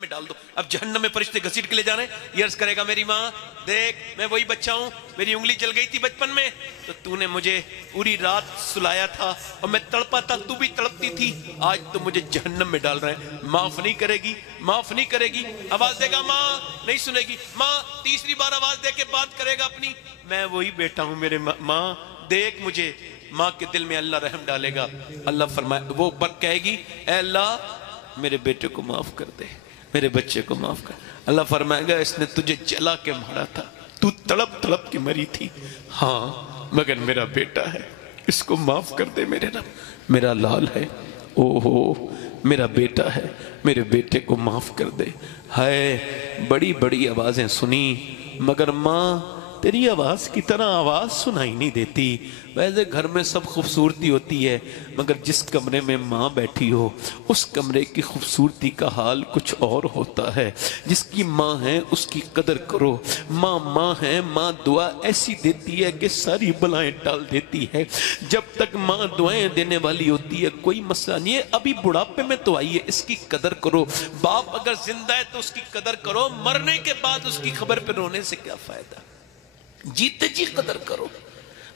میں ڈال دو. اب جہنم میں فرشتے گھسیٹ کے لے جانے. یہ عرض کرے گا میری ماں دیکھ میں وہی بچہ ہوں, میری انگلی جل گئی تھی بچپن میں تو تو نے مجھے پوری رات سلایا تھا اور میں تڑپا تھا, تو بھی تڑپتی تھی, آج تو مجھے جہنم میں ڈال رہے ہیں, معاف نہیں کرے گی, معاف نہیں کرے گی. آواز دے گا ماں, نہیں سنے گی ماں. تیسری بار آواز دے کے بات کرے گا اپنی, میں وہی بیٹا ہوں میرے ماں دیکھ مجھے. ماں کے دل میں اللہ رحم ڈالے گا. اللہ فرمائے وہ پر کہے گی اے اللہ میرے بیٹے کو معاف کر دے, میرے بچے کو معاف کر. اللہ فرمائے گا اس نے تجھے جلا کے مارا تھا, تو تڑپ تڑپ کے مری تھی, ہاں مگر میرا بیٹا ہے, اس کو معاف کر دے میرے رب, میرا لال ہے, اوہو میرا بیٹا ہے, میرے بیٹے کو معاف کر دے. ہائے بڑی بڑی آوازیں سنی مگر ماں تیری آواز کی طرح آواز سنائی نہیں دیتی. ویسے گھر میں سب خوبصورتی ہوتی ہے مگر جس کمرے میں ماں بیٹھی ہو اس کمرے کی خوبصورتی کا حال کچھ اور ہوتا ہے. جس کی ماں ہے اس کی قدر کرو. ماں ماں ہے, ماں دعا ایسی دیتی ہے کہ ساری بلائیں ٹال دیتی ہے. جب تک ماں دعائیں دینے والی ہوتی ہے کوئی مسئلہ نہیں ہے. ابھی بڑھاپے میں تو آئی ہے, اس کی قدر کرو. باپ اگر زندہ ہے تو اس کی قدر کرو, مرنے کے بعد اس کی خبر پہ رونے سے کیا فائدہ, جیتے جی قدر کرو.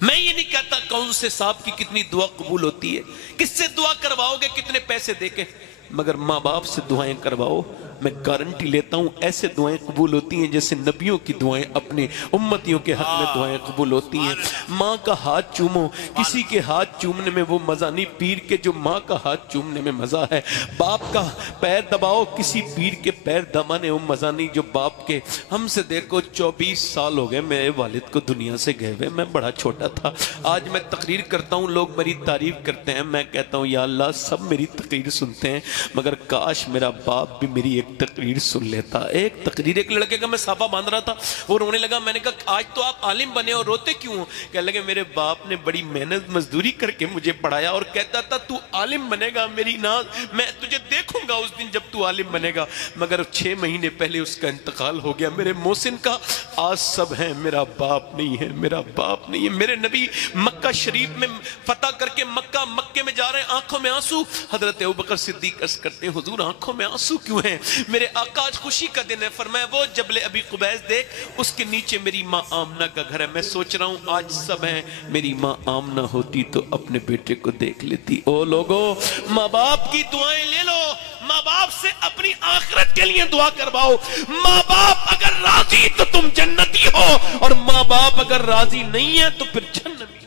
میں یہ نہیں کہتا کون سے صاحب کی کتنی دعا قبول ہوتی ہے, کس سے دعا کرواؤ گے کتنے پیسے دے کے, مگر ماں باپ سے دعائیں کرواؤ. میں گارنٹی لیتا ہوں ایسے دعائیں قبول ہوتی ہیں جیسے نبیوں کی دعائیں اپنے امتیوں کے حق میں دعائیں قبول ہوتی ہیں. ماں کا ہاتھ چومو, کسی کے ہاتھ چومنے میں وہ مزہ نہیں پیر کے جو ماں کا ہاتھ چومنے میں مزہ ہے. باپ کا پیر دباؤ, کسی پیر کے پیر دبانے وہ مزہ نہیں جو باپ کے. ہم سے دیکھو 24 سال ہو گئے میرے والد کو دنیا سے گئے ہوئے, میں بڑا چھوٹا تھا. آج میں تقریر کرتا ہوں لوگ میری تعریف کرتے ہیں, میں کہتا ہوں یا اللہ سب میری تقریر سنتے ہیں مگر کاش میرا باپ بھی میری ایک تقریر سن لیتا. ایک تقریر ایک لڑکے کا میں صافہ باندھ رہا تھا, وہ رونے لگا. میں نے کہا آج تو آپ عالم بنے اور روتے کیوں ہو؟ کہنے لگے میرے باپ نے بڑی محنت مزدوری کر کے مجھے پڑھایا اور کہتا تھا تو عالم بنے گا میری ناز, میں تجھے دیکھوں گا اس دن جب تو عالم بنے گا. مگر 6 مہینے پہلے اس کا انتقال ہو گیا. میرے محسن کا آج سب ہیں, میرا باپ نہیں ہے, میرا باپ نہیں ہے. میرے نبی مکہ شریف میں فتح کر کے مکے میں جا رہے ہیں, آنکھوں میں آنسو. حضرت ابوبکر صدیق عرض کرتے ہیں حضور آنکھوں میں آنسو کیوں ہیں؟ میرے آقا آج خوشی کا دن ہے. فرمایا وہ جبل ابی قبیس دیکھ, اس کے نیچے میری ماں آمنہ کا گھر ہے. میں سوچ رہا ہوں آج سب ہیں, میری ماں آمنہ ہوتی تو اپنے بیٹے کو دیکھ لیتی. او لوگو ماں باپ کی دعائیں لے لو, ماں باپ سے اپنی آخرت کے لیے دعا کرواؤ. ماں باپ اگر راضی تو تم جنتی ہو, اور ماں باپ اگر راضی نہیں ہے تو پھر جہنمی.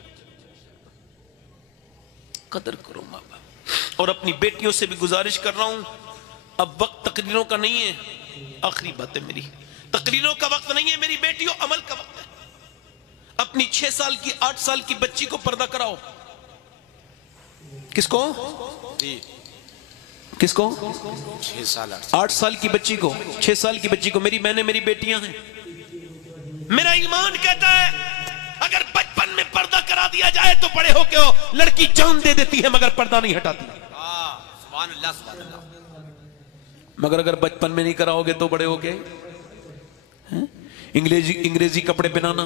قدر کرو ماں باپ. اور اپنی بیٹیوں سے بھی گزارش کر رہا ہوں, اب وقت تقریروں کا نہیں ہے, آخری بات ہے میری, تقریروں کا وقت نہیں ہے میری بیٹیوں, عمل کا وقت ہے. اپنی 6 سال کی 8 سال کی بچی کو پردہ کراؤ. کس کو؟ کس کو؟ 8 سال کی بچی کو, 6 سال کی بچی کو. میری بہنیں میری بیٹیاں ہیں. میرا ایمان کہتا ہے اگر بچپن میں پردہ کرا دیا جائے تو بڑے ہو کے لڑکی جان دے دیتی ہے مگر پردہ نہیں ہٹاتی. سبحان اللہ سبحان اللہ. مگر اگر بچپن میں نہیں کراؤ گے تو بڑے ہو کے انگریزی کپڑے پہنانا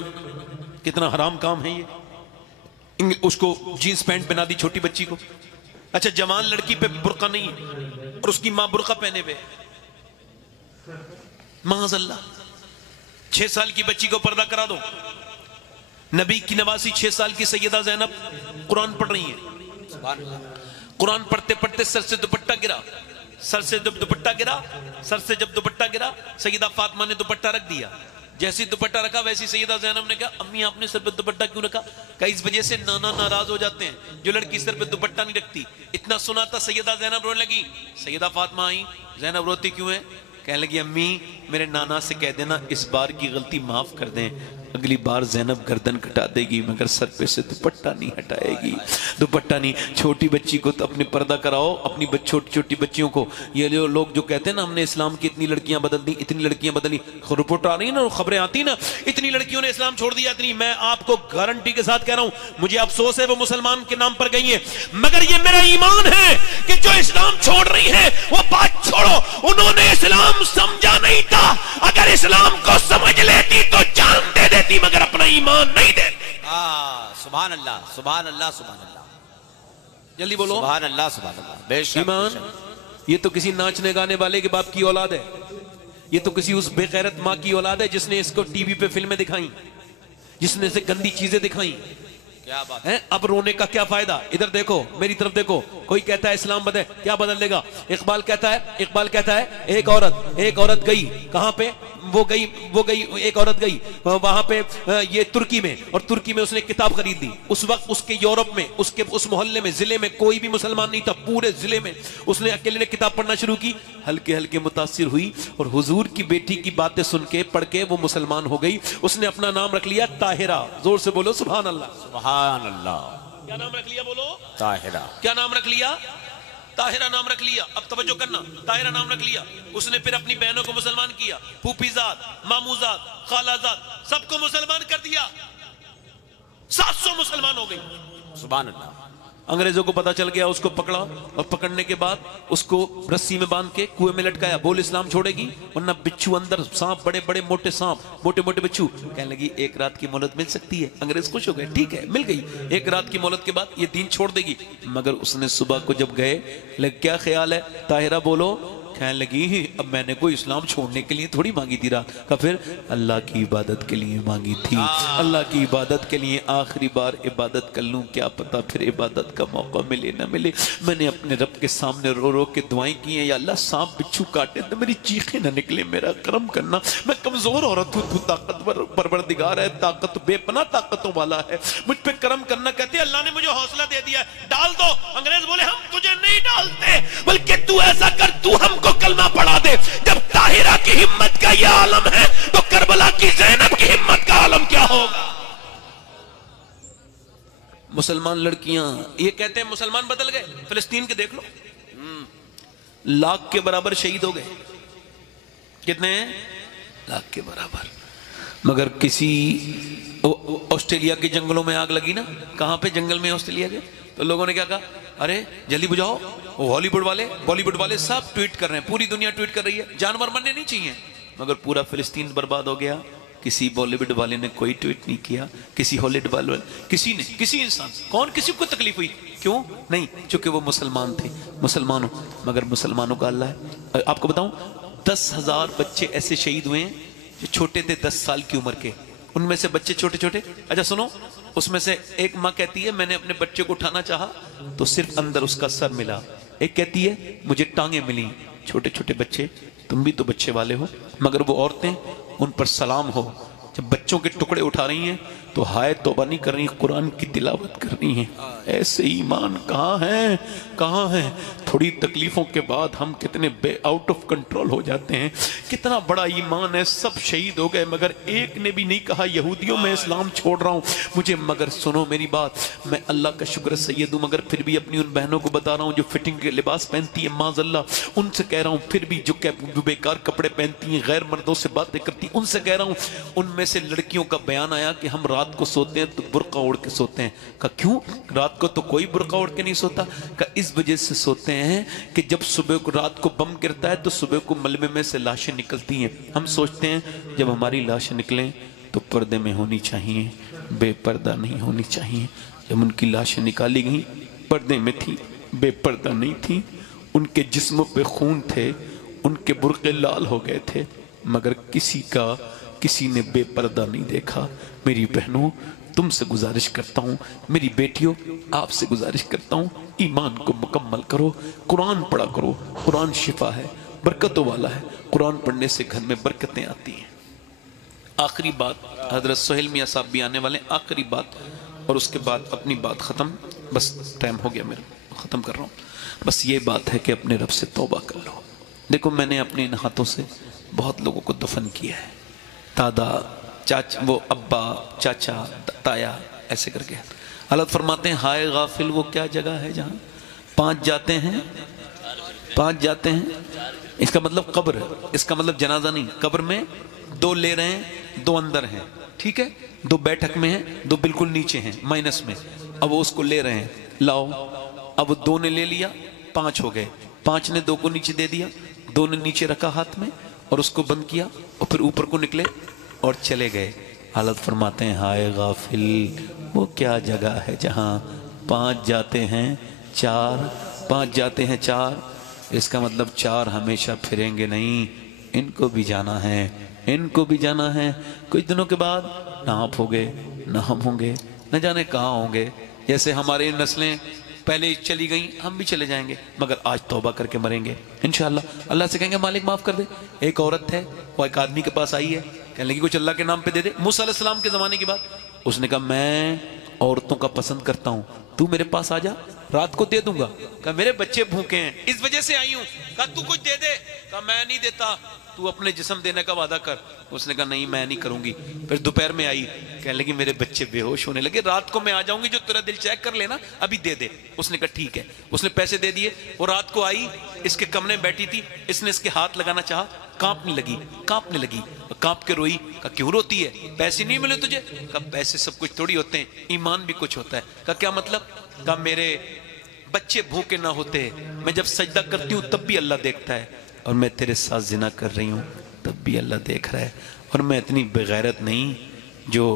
کتنا حرام کام ہے یہ. اس کو جینز پینٹ پہنا دی چھوٹی بچی کو. اچھا جوان لڑکی پہ برقع نہیں ہے اور اس کی ماں برقع پہنے ہوئے, معاذ اللہ. 6 سال کی بچی کو پردہ کرا دو. نبی کی نواسی 6 سال کی سیدہ زینب قرآن پڑھ رہی ہیں. قرآن پڑھتے پڑھتے سر سے دوپٹہ گرا, سر سے جب دوپٹہ گرا, سر سے جب دوپٹہ گرا, سیدہ فاطمہ نے دوپٹہ رکھ دیا. جیسی دوپٹہ رکھا ویسی سیدہ زینب نے کہا امی آپ نے سر پہ دوپٹہ کیوں رکھا؟ کہ اس وجہ سے نانا ناراض ہو جاتے ہیں جو لڑکی سر پہ دوپٹہ نہیں رکھتی. اتنا سنا تھا سیدہ زینب رونے لگی. سیدہ فاطمہ آئی, زینب روتی کیوں ہے؟ کہنے لگی امی میرے نانا سے کہہ دینا اس بار کی غلطی معاف کر دیں, اگلی بار زینب گردن کٹا دے گی مگر سر پہ سے دوپٹہ نہیں ہٹائے گی. دوپٹہ نہیں. چھوٹی بچی کو تو اپنے پردہ کراؤ, اپنی چھوٹی چھوٹی بچیوں کو. یہ لوگ جو کہتے ہیں نا ہم نے اسلام کی اتنی لڑکیاں بدل دی, اتنی لڑکیاں بدلی, رپورٹ آ رہی ہیں نا, خبریں آتی نا اتنی لڑکیوں نے اسلام چھوڑ دیا اتنی. میں آپ کو گارنٹی کے ساتھ کہہ رہا ہوں مجھے افسوس ہے وہ مسلمان کے نام پر گئی ہیں, مگر یہ میرا ایمان ہے کہ جو اسلام چھوڑ رہی ہے وہ بات چھوڑو, انہوں نے اسلام سمجھا نہیں تھا. اگر اسلام کو سمجھ لیتی تو جان دے دیتی مگر اپنا ایمان نہیں دیتی. سبحان اللہ سبحان اللہ سبحان اللہ. جلدی بولو سبحان اللہ سبحان اللہ. بے شک ایمان. یہ تو کسی ناچنے گانے والے کے باپ کی اولاد ہے. ये तो किसी उस बेगैरत माँ की औलाद है जिसने इसको टीवी पे फिल्में दिखाई, जिसने इसे गंदी चीजें दिखाई। क्या बात है? अब रोने का क्या फायदा? इधर देखो, मेरी तरफ देखो। कोई कहता है इस्लाम बदल, क्या बदल देगा? इकबाल कहता है एक औरत गई कहां पे? वो गई एक औरत गई वहां पे ये तुर्की में, और तुर्की में उसने किताब खरीद ली। उस वक्त उसके यूरोप में, उसके उस मोहल्ले में, जिले में कोई भी मुसलमान नहीं था, पूरे जिले में। उसने अकेले ने किताब पढ़ना शुरू की, हल्के हल्के मुतासिर हुई और हुजूर की बेटी की बातें सुन के पढ़ के वो मुसलमान हो गई। उसने अपना नाम रख लिया ताहिरा। जोर से बोलो सुभान अल्लाह। सुभान अल्लाह। क्या नाम रख लिया? बोलो ताहिरा। क्या नाम रख लिया? ताहिरा नाम रख लिया। अब तवज्जो करना, ताहिरा नाम रख लिया। उसने फिर अपनी बहनों को मुसलमान किया, फूफीजाद, मामूजाद, खालाजाद, सबको मुसलमान कर दिया। 700 मुसलमान हो गई। सुभान अल्लाह। अंग्रेजों को पता चल गया, उसको पकड़ा और पकड़ने के बाद उसको रस्सी में बांध के कुएं में लटकाया। बोल इस्लाम छोड़ेगी वरना बिच्छू अंदर, सांप, बड़े बड़े मोटे सांप, मोटे मोटे बिच्छू। कहने लगी एक रात की मोहलत मिल सकती है। अंग्रेज खुश हो गए, ठीक है मिल गई एक रात की मोहलत के बाद ये दीन छोड़ देगी। मगर उसने सुबह को जब गए, क्या ख्याल है ताहिरा? बोलो। कहने लगी अब मैंने कोई इस्लाम छोड़ने के लिए थोड़ी मांगी थी रात का, फिर अल्लाह की इबादत के लिए मांगी थी। अल्लाह की इबादत के लिए आखिरी बार इबादत कर लूं, क्या पता फिर इबादत का मौका मिले ना मिले। मैंने अपने रब के सामने रो रो के दुआएं की हैं, या अल्लाह सांप बिच्छू काटे तो मेरी चीखें ना निकले, मेरा करम करना। मैं कमजोर औरत हूं, तू ताकतवर परवरदिगार है, ताकत बेपना ताकतों वाला है, मुझ पे करम करना। कहते अल्लाह ने मुझे हौसला दे दिया, डाल दो। अंग्रेज बोले हम तुझे नहीं डालते, बल्कि तू ऐसा कर, तू हमको कलमा पढ़ा दे। जब ताहिरा की हिम्मत का यह आलम है तो करबला की ज़ैनब की हिम्मत का आलम क्या होगा? मुसलमान लड़कियां ये कहते हैं मुसलमान बदल गए। फिलिस्तीन के देख लो, लाख के बराबर शहीद हो गए। कितने? लाख के बराबर। मगर किसी ऑस्ट्रेलिया के जंगलों में आग लगी ना, कहां पे? जंगल में ऑस्ट्रेलिया के। तो लोगों ने क्या कहा? अरे जल्दी बुझाओ। वो हॉलीवुड वाले, बॉलीवुड वाले सब ट्वीट कर रहे हैं, पूरी दुनिया ट्वीट कर रही है, जानवर मरने नहीं चाहिए। मगर पूरा फिलिस्तीन बर्बाद हो गया। किसी बॉलीवुड वाले ने कोई ट्वीट नहीं किया, किसी हॉलीवुड वाले, किसी ने, किसी इंसान, कौन किसी को तकलीफ हुई? क्यों नहीं? चूंकि वो मुसलमान थे, मुसलमान हो। मगर मुसलमानों का अल्लाह है। आपको बताऊं 10,000 बच्चे ऐसे शहीद हुए हैं जो छोटे थे 10 साल की उम्र के। उनमें से बच्चे छोटे छोटे। अच्छा सुनो, उसमें से एक माँ कहती है मैंने अपने बच्चे को उठाना चाहा तो सिर्फ अंदर उसका सर मिला। एक कहती है मुझे टांगे मिली। छोटे छोटे बच्चे, तुम भी तो बच्चे वाले हो। मगर वो औरतें, उन पर सलाम हो, जब बच्चों के टुकड़े उठा रही हैं तो हाय तौबा नहीं कर रही, कुरान की तिलावत कर रही हैं। ऐसे ईमान कहाँ है, कहाँ है? थोड़ी तकलीफों के बाद हम कितने आउट ऑफ कंट्रोल हो जाते हैं। कितना बड़ा ईमान है, सब शहीद हो गए मगर एक ने भी नहीं कहा यहूदियों में इस्लाम छोड़ रहा हूँ मुझे। मगर सुनो मेरी बात, मैं अल्लाह का शुक्र सैयद हूँ, मगर फिर भी अपनी उन बहनों को बता रहा हूँ जो फिटिंग के लिबास पहनती है, माज़अल्लाह, उनसे कह रहा हूँ, फिर भी जो बेकार कपड़े पहनती हैं, गैर मर्दों से बातें करती, उनसे कह रहा हूँ। उनमें से लड़कियों का बयान आया कि हम रात को सोते हैं तो बुर्का ओढ़ के सोते हैं। कहा क्यों? रात को तो कोई बुर्का ओढ़ के नहीं सोता। कहा इस वजह से सोते हैं कि जब सुबह को, रात को बम गिरता है तो सुबह को मलबे में से लाशें निकलती हैं। हम सोचते हैं जब हमारी लाशें निकलें तो पर्दे में होनी चाहिए, बेपर्दा नहीं होनी चाहिए। जब उनकी लाशें निकाली गई पर्दे में थी, बेपर्दा नहीं थी, उनके जिस्मों पे खून थे, उनके बुर्के लाल हो गए थे, मगर किसी ने बेपर्दा नहीं देखा। मेरी बहनों, तुमसे गुजारिश करता हूँ, मेरी बेटियों आपसे गुजारिश करता हूँ, ईमान को मुकम्मल करो, कुरान पढ़ा करो। कुरान शिफा है, बरकतों वाला है। कुरान पढ़ने से घर में बरकतें आती हैं। आखिरी बात, हजरत सोहेल मियाँ साहब भी आने वाले, आखिरी बात, और उसके बाद अपनी बात ख़त्म। बस टाइम हो गया मेरा, ख़त्म कर रहा हूँ। बस ये बात है कि अपने रब से तौबा कर लो। देखो मैंने अपने इन हाथों से बहुत लोगों को दफन किया है, दादा, चाचा, वो अब्बा, चाचा, ताया, ऐसे करके। हालत फरमाते हैं हाय गाफिल वो क्या जगह है जहाँ 5 जाते हैं, 5 जाते हैं। इसका मतलब कब्र, इसका मतलब जनाजा नहीं। कब्र में 2 ले रहे हैं, 2 अंदर हैं, ठीक है, 2 बैठक में हैं, 2 बिल्कुल नीचे हैं, माइनस में। अब वो उसको ले रहे हैं, लाओ। अब 2 ने ले लिया, 5 हो गए। 5 ने 2 को नीचे दे दिया, 2 ने नीचे रखा हाथ में और उसको बंद किया और फिर ऊपर को निकले और चले गए। हालत फरमाते हैं हाय गाफिल वो क्या जगह है जहाँ 5 जाते हैं 4, 5 जाते हैं 4। इसका मतलब 4 हमेशा फिरेंगे नहीं, इनको भी जाना है, इनको भी जाना है। कुछ दिनों के बाद ना आप होंगे ना हम होंगे, न जाने कहाँ होंगे। जैसे हमारी नस्लें पहले चली गई, हम भी चले जाएंगे, मगर आज तौबा करके मरेंगे इंशाअल्लाह। अल्लाह से कहेंगे मालिक माफ कर दे। एक औरत है, वो एक आदमी के पास आई है, कहने लगी कुछ अल्लाह के नाम पे दे दे। मूसा अलैहिस्सलाम के ज़माने की बात, उसने कहा मैं औरतों का पसंद करता हूँ, तू मेरे पास आ जा, रात को दे दूंगा। कहा मेरे बच्चे भूखे हैं, इस वजह से आई हूँ। कहा तू कुछ दे दे। कहा मैं नहीं देता, तू अपने जिस्म देने का वादा कर। उसने कहा नहीं मैं नहीं करूंगी। फिर दोपहर में आई, कहने लगी मेरे बच्चे बेहोश होने लगे, रात को मैं आ जाऊंगी, जो तेरा दिल चेक कर लेना, अभी दे दे। उसने कहा ठीक है। उसने पैसे दे दिए। वो रात को आई, इसके कमरे में बैठी थी, इसने इसके हाथ लगाना चाहा, कांपने लगी, कांपने लगी, कांप के रोई। कहा क्यों रोती है, पैसे नहीं मिले तुझे? कहा पैसे सब कुछ थोड़ी होते हैं, ईमान भी कुछ होता है। कहा क्या मतलब? कहा मेरे बच्चे भूखे ना होते, मैं जब सजदा करती हूँ तब भी अल्लाह देखता है, और मैं तेरे साथ जिना कर रही हूँ तब भी अल्लाह देख रहा है। और मैं इतनी बेगैरत नहीं जो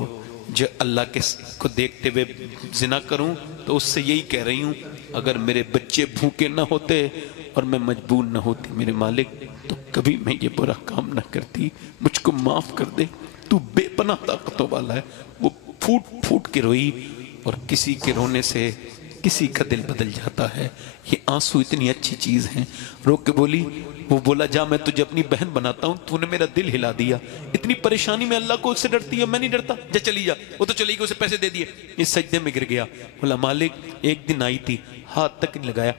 अल्लाह के को देखते हुए जिना करूँ, तो उससे यही कह रही हूँ अगर मेरे बच्चे भूखे ना होते और मैं मजबूर ना होती मेरे मालिक, तो कभी मैं ये बुरा काम ना करती, मुझको माफ कर दे, तू बेपनाह ताकतों वाला है। वो फूट फूट के रोई, और किसी के रोने से किसी का दिल बदल जाता है। ये आंसू इतनी अच्छी चीज हैं। रो के बोली, वो बोला जा मैं तुझे अपनी बहन बनाता हूँ, तूने मेरा दिल हिला दिया। इतनी परेशानी में अल्लाह को उससे डरती है, मैं नहीं डरता, जा चली जा। वो तो चली गई, उसे पैसे दे दिए, इस सजदे में गिर गया। बोला मालिक एक दिन आई थी, हाथ तक नहीं लगाया,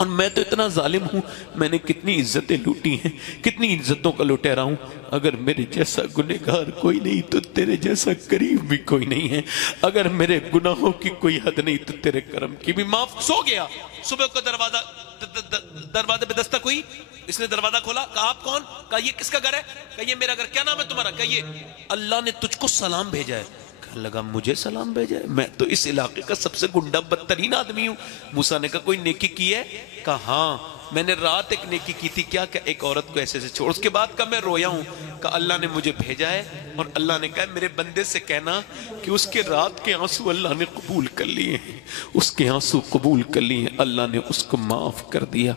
और मैं तो इतना जालिम हूँ, मैंने कितनी इज्जतें लूटी हैं, कितनी इज्जतों का लुटेरा हूँ। अगर मेरे जैसा गुनहगार कोई नहीं तो तेरे जैसा करीब भी कोई नहीं है। अगर मेरे गुनाहों की कोई हद नहीं तो तेरे करम की भी माफ। सो गया। सुबह को दरवाजे पे दस्तक हुई, इसने दरवाजा खोला। कहा आप कौन? कहा ये किसका घर है? कहा ये मेरा घर। क्या नाम है तुम्हारा? कहा ये अल्लाह ने तुझको सलाम भेजा है। लगा मुझे सलाम भेजा है, मैं तो इस इलाके का सबसे गुंडा बदतरीन आदमी हूँ। मूसा ने कहा कोई नेकी की है? कहा हाँ मैंने रात एक नेकी की थी। क्या? क्या एक औरत को ऐसे से छोड़। उसके बाद का मैं रोया हूँ। कहा अल्लाह ने मुझे भेजा है, और अल्लाह ने कहा मेरे बंदे से कहना कि उसके रात के आंसू अल्लाह ने कबूल कर लिए हैं, उसके आंसू कबूल कर लिए हैं, अल्लाह ने उसको माफ कर दिया।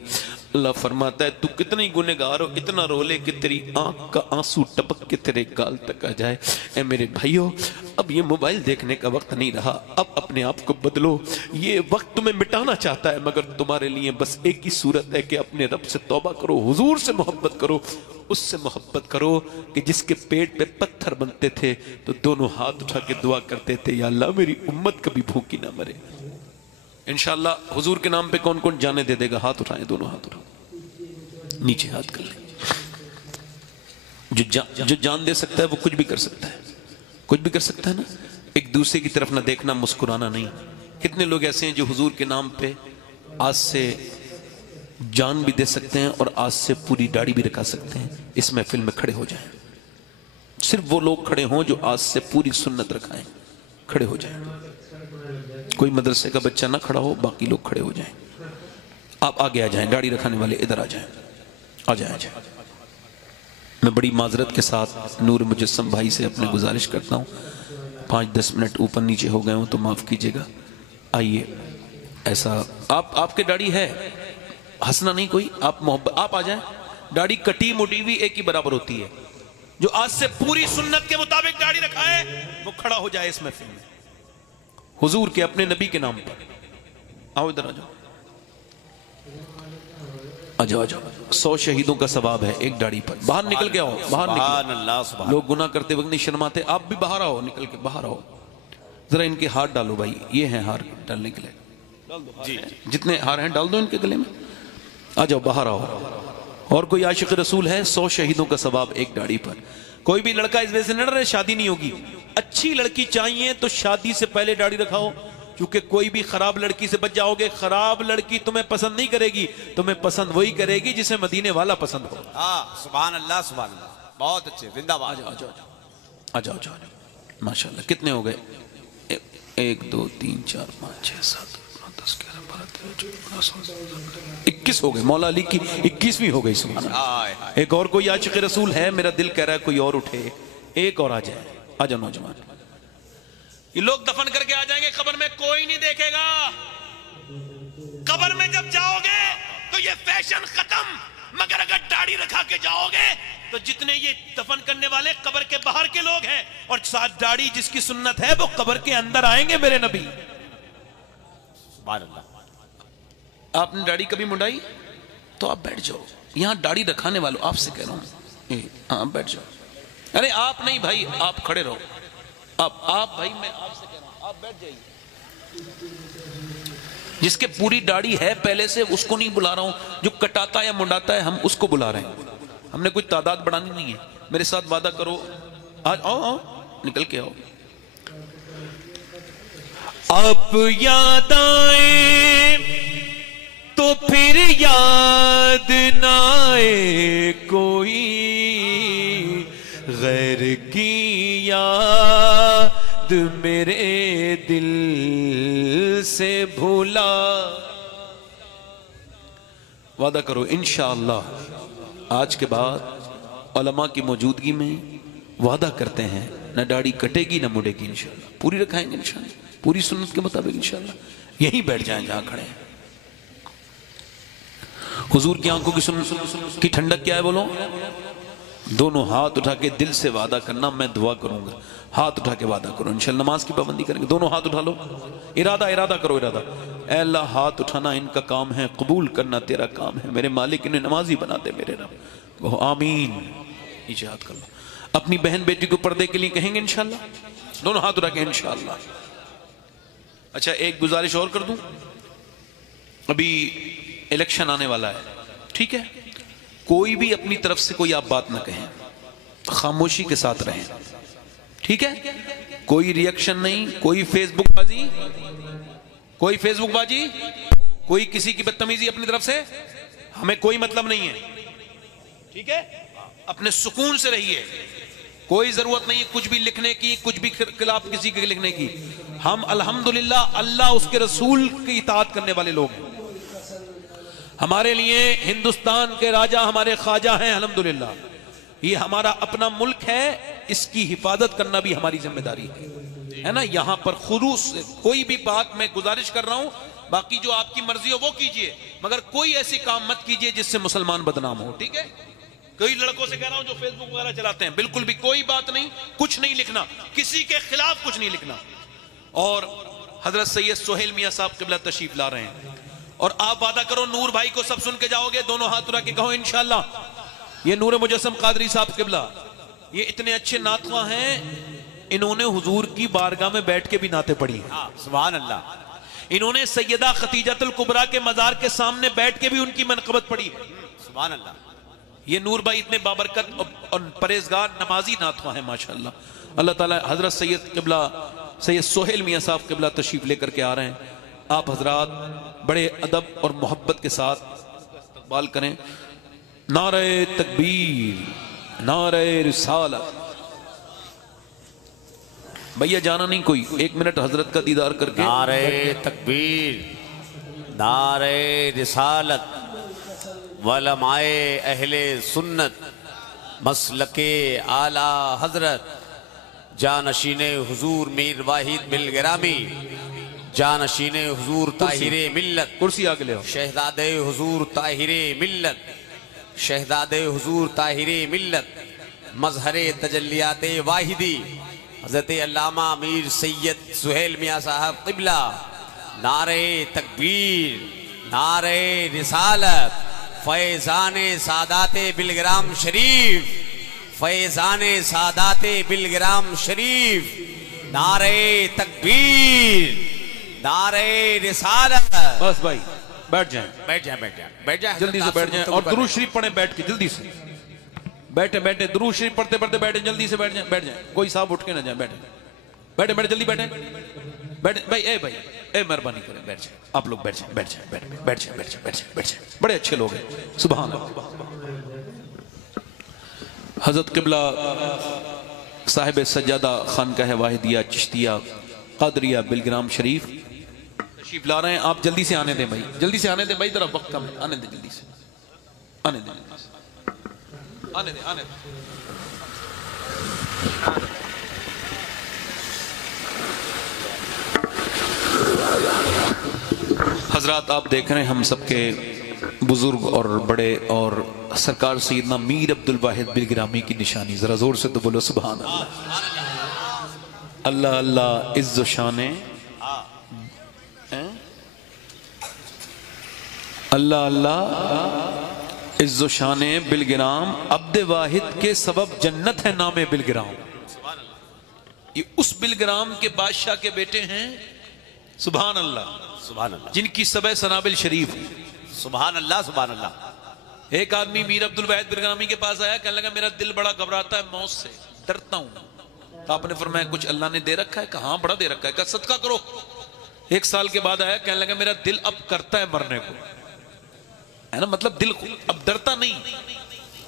अल्लाह फरमाता है तू कितना ही गुनहगार हो, इतना रो ले कि तेरी आंख का आंसू टपक के तेरे गाल तक आ जाए। ऐ मेरे भाइयों, अब ये मोबाइल देखने का वक्त नहीं रहा, अब अपने आप को बदलो। ये वक्त तुम्हें मिटाना चाहता है, मगर तुम्हारे लिए बस एक ही सूरत है कि अपने रब से तौबा करो, हुजूर से मोहब्बत करो, उससे मोहब्बत करो कि जिसके पेट पे पत्थर बनते थे तो दोनों हाथ उठा के दुआ करते थे या अल्लाह मेरी उम्मत कभी भूखी ना मरे। इंशाअल्लाह हुजूर के नाम पे कौन कौन जाने दे देगा? हाथ उठाएं, दोनों हाथ उठाओ, नीचे हाथ कर लें। जो जान दे सकता है वो कुछ भी कर सकता है, कुछ भी कर सकता है ना। एक दूसरे की तरफ ना देखना, मुस्कुराना नहीं। कितने लोग ऐसे हैं जो हुजूर के नाम पे आज से जान भी दे सकते हैं और आज से पूरी दाढ़ी भी रखा सकते हैं। इस महफिल में खड़े हो जाएं, सिर्फ वो लोग खड़े हों जो आज से पूरी सुन्नत रखाएं, खड़े हो जाएं। कोई मदरसे का बच्चा ना खड़ा हो, बाकी लोग खड़े हो जाएं। आप आगे आ जाएं, दाढ़ी रखाने वाले इधर आ जाएं, आ जाएं, आ जाएं। मैं बड़ी माजरत के साथ नूर मुजस्सम भाई से अपनी गुजारिश करता हूँ, 5-10 मिनट ऊपर नीचे हो गए हो तो माफ कीजिएगा। आइए, ऐसा आपके दाढ़ी है, हंसना नहीं कोई, आप मोहब्बत, आप आ जाएं। दाढ़ी कटी मोटी भी एक ही बराबर होती है। जो आज से पूरी सुन्नत के मुताबिक दाढ़ी रखाए वो खड़ा हो जाए इस महफिल में, हुजूर के अपने नबी के नाम पर। आओ इधर आ जाओ, आ जाओ, आ जाओ। 100 शहीदों का सवाब है एक दाढ़ी पर। बाहर निकल के आओ, बाहर निकल। लोग गुनाह करते वक्त नहीं शर्माते, आप भी बाहर आओ, निकल के बाहर आओ। जरा इनके हार डालो भाई, ये हैं हार डालने के लिए, जी जितने हार हैं डाल दो इनके गले में। आ जाओ, बाहर आओ। और कोई आशिक रसूल है? 100 शहीदों का सवाब एक दाढ़ी पर। कोई भी लड़का इस वजह से न डरे शादी नहीं होगी। अच्छी लड़की चाहिए तो शादी से पहले दाढ़ी रखाओ, क्योंकि कोई भी खराब लड़की से बच जाओगे। खराब लड़की तुम्हें पसंद नहीं करेगी, तुम्हें पसंद वही करेगी जिसे मदीने वाला पसंद हो। सुभान अल्लाह, सुभान अल्लाह, बहुत अच्छे, जिंदाबाद। आ जाओ, आ जाओ, आ जाओ। माशाल्लाह, कितने हो गए? 1 2 3 4 5 6 7 8 9 10 11 12 13 14 21 हो गए। मौला अली की 21वीं हो गई। सुभान अल्लाह। एक और कोई आशिक रसूल है? मेरा दिल कह रहा है कोई और उठे, एक और आ जाए। आ जाओ नौजवान। ये लोग दफन करके आ जाएंगे, कब्र में कोई नहीं देखेगा। कब्र में जब जाओगे तो ये फैशन खत्म, مگر اگر داڑھی رکھا کے جاؤ گے تو جتنے یہ دفن کرنے والے قبر کے باہر کے لوگ ہیں، اور ساتھ داڑھی جس کی سنت ہے وہ قبر کے اندر آئیں گے میرے نبی۔ سبحان اللہ۔ آپ نے داڑھی کبھی منڈائی تو آپ بیٹھ جاؤ، یہاں داڑھی رکھانے والوں آپ سے کہہ رہا ہوں، ہاں بیٹھ جاؤ۔ ارے آپ نہیں بھائی، آپ کھڑے رہو، آپ بھائی میں آپ سے کہہ رہا ہوں آپ بیٹھ جائیے۔ جس کے پوری داڑھی ہے پہلے سے اس کو نہیں بلا رہا ہوں، جو کٹاتا یا منڈاتا ہے ہم اس کو بلا رہے ہیں۔ ہم نے کوئی تعداد بڑھانی نہیں ہے، میرے ساتھ وعدہ کرو، آج آؤ نکل کے آؤ۔ آپ یاد آئے تو پھر یاد نہ آئے کوئی، غیر کی یاد میرے دل سے بھولا۔ وعدہ کرو انشاءاللہ آج کے بعد علماء کی موجودگی میں وعدہ کرتے ہیں نہ داڑھی کٹے گی نہ مڑے گی، انشاءاللہ پوری رکھائیں گے، انشاءاللہ پوری سنت کے مطابق، انشاءاللہ یہیں بیٹھ جائیں جہاں کھڑے ہیں۔ حضور کی آنکھوں کی ٹھنڈک کیا ہے بولو؟ دونوں ہاتھ اٹھا کے دل سے وعدہ کرنا، میں دعا کروں گا، ہاتھ اٹھا کے وعدہ کرو، انشاءاللہ نماز کی پابندی کریں گے، دونوں ہاتھ اٹھا لو، ارادہ کرو، ارادہ۔ اے اللہ ہاتھ اٹھانا ان کا کام ہے، قبول کرنا تیرا کام ہے، میرے مالک انہیں نمازی بنا دے میرے رب، کہو آمین، نیچے ہاتھ کر لو۔ اپنی بہن بیٹی کو پردے کے لیے کہیں گے انشاءاللہ، دونوں ہاتھ اٹھا کے انشاءاللہ۔ اچھا ایک گزارش اور کر دوں، ابھی الیکشن آنے والا ہے، ٹھیک ہے، کوئی بھی اپنی طرف سے کوئی آپ بات نہ کہیں، خاموشی کے ساتھ رہیں، ٹھیک ہے، کوئی ریئیکشن نہیں، کوئی فیس بک بازی، کوئی کسی کی بدتمیزی اپنی طرف سے، ہمیں کوئی مطلب نہیں ہے، ٹھیک ہے، اپنے سکون سے رہیے، کوئی ضرورت نہیں کچھ بھی لکھنے کی، کچھ بھی خلاف کسی کے لکھنے کی۔ ہم الحمدللہ اللہ اس کے رسول کی اطاعت کرنے والے لوگ ہیں، ہمارے لیے ہندوستان کے راجہ ہمارے خواجہ ہیں، الحمدللہ یہ ہمارا اپنا ملک ہے، اس کی حفاظت کرنا بھی ہماری ذمہ داری ہے نا۔ یہاں پر خلوص سے کوئی بھی بات میں گزارش کر رہا ہوں، باقی جو آپ کی مرضی ہو وہ کیجئے، مگر کوئی ایسی کام مت کیجئے جس سے مسلمان بدنام ہو، ٹھیک ہے۔ کئی لڑکوں سے کہہ رہا ہوں جو فیس بک وغیرہ چلاتے ہیں، بالکل بھی کوئی بات نہیں، کچھ نہیں لکھنا، کسی کے خلاف کچھ نہیں لکھنا۔ اور حضرت سید سہیل میاں صاحب قبلہ تشریف لا رہے ہیں، اور آپ وعدہ کرو نور بھائی کو سب سن کے جاؤ گے، دونوں ہاتھ اٹھا کے کہو انشاءاللہ۔ یہ نور مجسم قادری صاحب قبلہ، یہ اتنے اچھے نعتخواں ہیں، انہوں نے حضور کی بارگاہ میں بیٹھ کے بھی نعتیں پڑھی ہیں، سبحان اللہ۔ انہوں نے سیدہ خدیجۃ الکبریٰ کے مزار کے سامنے بیٹھ کے بھی ان کی منقبت پڑھی ہے۔ سبحان اللہ۔ یہ نور بھائی اتنے بابرکت اور پرہیزگار نمازی نعتخواں ہیں ماشاءاللہ۔ اللہ تعالیٰ حضرت سید سہیل میاں صاحب قبلہ تشریف لے کر کے آ رہے ہیں، آپ حضرات بڑے ادب اور محبت کے ساتھ استقبال کریں۔ نعرہ تکبیر، نعرہ رسالت۔ بھیا جانا نہیں کوئی، ایک منٹ حضرت کا دیدار کر کے۔ نعرہ تکبیر، نعرہ رسالت، علماء اہل سنت، مسلک اعلی حضرت، جانشین حضور میر واحد بالگرامی، جانشین حضور طاہر ملت، کرسی آگے لے آؤ، شہزاد حضور طاہر ملت، شہزاد حضور طاہر ملت، مظہر تجلیات واحدی حضرت علامہ میر سید سہیل میاں صاحب قبلہ۔ نعرہ تکبیر، نعرہ رسالت، فیضان سادات بلگرام شریف، فیضان سادات بلگرام شریف، نعرہ تکبیر، نعرہ رسالت۔ بس بھائی بیٹھ جائیں، جلدی سے بیٹھ جائیں، اور درود شریف پڑھیں بیٹھ کے، جلدی سے بیٹھے درود شریف پڑھتے بیٹھے، جلدی سے بیٹھ جائیں، کوئی صاحب اٹھ کے نہ جائیں، بیٹھے جلدی بیٹھیں، بھائی مہربانی کریں بیٹھ جائیں، آپ لوگ بیٹھ جائیں، بڑے اچھے لوگ ہیں، سبحان اللہ۔ حضرت قبلہ صاحب سجادہ خانقاہ واحدیہ چشتیہ قادریہ بلگرام شریف تشریف لا رہے ہیں، آپ جلدی سے آنے دیں بھائی، جلدی سے آنے دیں بھائی، ذرا وقت کم ہے، آنے دیں جلدی سے، آنے دیں حضرات آپ دیکھ رہے ہیں ہم سب کے बुजुर्ग और बड़े और सरकार सैयदना मीर अब्दुल वाहिद बिलगिरामी की निशानी, जरा जोर से तो बोलो सुभान अल्लाह। अल्लाह अल्लाह इज्जो शाने, अल्लाह अल्लाह इज्जो शाने बिलगिराम, अब्द वाहिद के सबब जन्नत है नामे बिलगिराम। ये उस बिलगिराम के बादशाह के बेटे हैं, सुभान अल्लाह सुभान अल्लाह जिनकी सबह सनाबिल शरीफ। सुभान अल्लाह सुभान अल्लाह। एक आदमी मीर अब्दुल वाहिद बिलगिरामी के पास आया, कहने लगा मेरा दिल बड़ा घबराता है मौत से, डरता हूं। तो आपने फरमाया कुछ अल्लाह ने दे रखा है? कहा हाँ बड़ा दे रखा है। कहा सदका करो। 1 साल के बाद आया, कहने लगा मेरा दिल अब करता है मरने को, है ना, मतलब दिल अब डरता नहीं।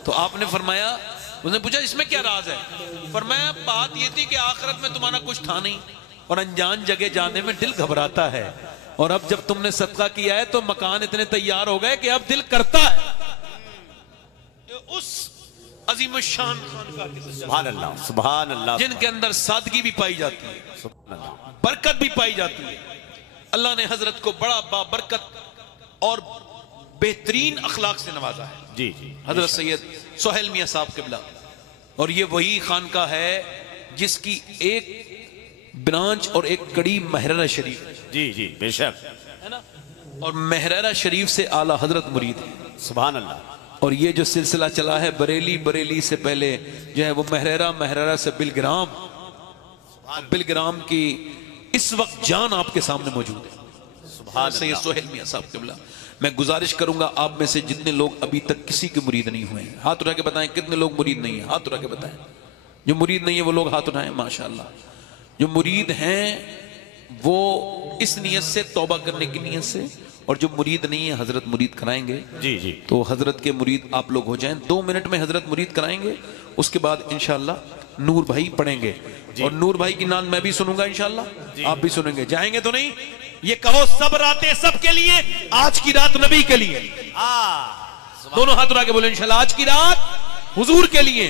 तो आपने फरमाया, उसने पूछा इसमें क्या राज है? फरमाया बात ये थी कि आखिरत में तुम्हारा कुछ था नहीं और अनजान जगह जाने में दिल घबराता है, और अब जब तुमने सदका किया है तो मकान इतने तैयार हो गए कि अब दिल करता है। उस अजीम शान खानकाह के सुभान अल्लाह सुभान अल्लाह, जिनके अंदर सादगी भी पाई जाती है, सुभान अल्लाह, बरकत भी पाई जाती है। अल्लाह ने हजरत को बड़ा बाबरकत और बेहतरीन अखलाक से नवाजा है। जी जी हजरत सैयद सोहेल मियां साहब किबला, और ये वही खानका है जिसकी एक ब्रांच और एक कड़ी महरारा शरीफ, जी जी बेशक, है ना, और महरारा शरीफ से आला हजरत मुरीद है। सुभान अल्लाह। और ये जो सिलसिला चला है बरेली, बरेली से पहले जो है वो महरारा, महरारा से बिलग्राम, बिलग्राम की इस वक्त जान आपके सामने मौजूद है। सुभान सैयद सोहेल मियां साहब किबला। मैं गुजारिश करूंगा आप में से जितने लोग अभी तक किसी के मुरीद नहीं हुए हैं, हाथ उठा के बताएं कितने लोग मुरीद नहीं है, हाथ उठा के बताएं। जो मुरीद नहीं है वो लोग हाथ उठाएं, माशाअल्लाह। जो मुरीद हैं वो इस नियत से, तौबा करने की नियत से, और जो मुरीद नहीं है हजरत मुरीद कराएंगे। जी जी, तो हजरत के मुरीद आप लोग हो जाएं, 2 मिनट में हजरत मुरीद कराएंगे, उसके बाद इंशाअल्लाह नूर भाई पढ़ेंगे, और नूर भाई की नाम मैं भी सुनूंगा इंशाअल्लाह, आप भी सुनेंगे। जाएंगे तो नहीं? ये कहो सब रातें सबके लिए, आज की रात नबी के लिए। दोनों हाथ उठा के बोले इंशाअल्लाह आज की रात हुजूर के लिए।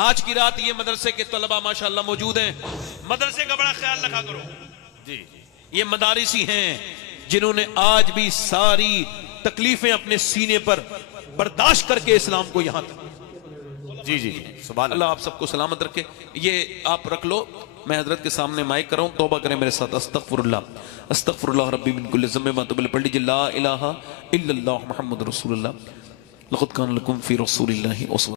आज की रात ये मदरसे के तलबा माशाअल्लाह मौजूद हैं, मदरसे का बड़ा ख्याल रखा करो। जी ये मदारिसी हैं जिन्होंने आज भी सारी तकलीफें अपने सीने पर बर्दाश्त करके इस्लाम को यहां तक। जी जी, सुभान अल्लाह आप सबको सलामत रखे। ये आप रख लो, मैं हजरत के सामने माइक कर रहा हूं, तौबा करें मेरे साथ। अस्तगफिरुल्लाह अस्तगफिरुल्लाह रब्बी मिन कुल्लि ज़म्बिन व अतूबु इलैह। पढ़ लीजिए ला इलाहा इल्लल्लाह मुहम्मद रसूलुल्लाह लक़द कान लकुम फ़ी रसूलिल्लाहि उस्वतुन